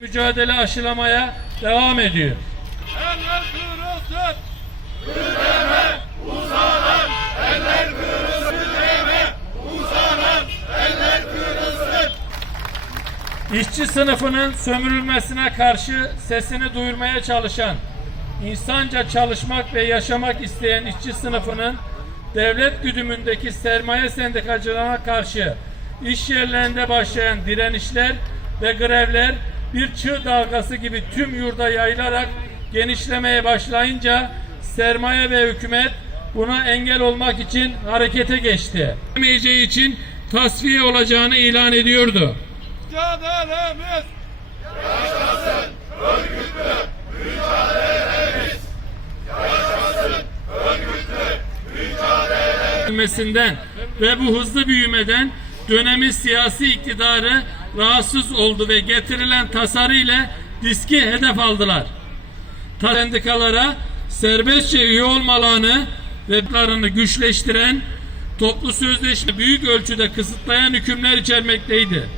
mücadele aşılamaya devam ediyor. Eller kırılsın. İşçi sınıfının sömürülmesine karşı sesini duyurmaya çalışan, insanca çalışmak ve yaşamak isteyen işçi sınıfının devlet güdümündeki sermaye sendikacılığına karşı iş yerlerinde başlayan direnişler ve grevler bir çığ dalgası gibi tüm yurda yayılarak genişlemeye başlayınca sermaye ve hükümet buna engel olmak için harekete geçti. Demeyeceği için tasfiye olacağını ilan ediyordu. Mücadelemiz. büyümesinden ve bu hızlı büyümeden dönemin siyasi iktidarı rahatsız oldu ve getirilen tasarı ile diski hedef aldılar. Sendikalara serbestçe üye olmalarını ve güçleştiren toplu sözleşme büyük ölçüde kısıtlayan hükümler içermekteydi.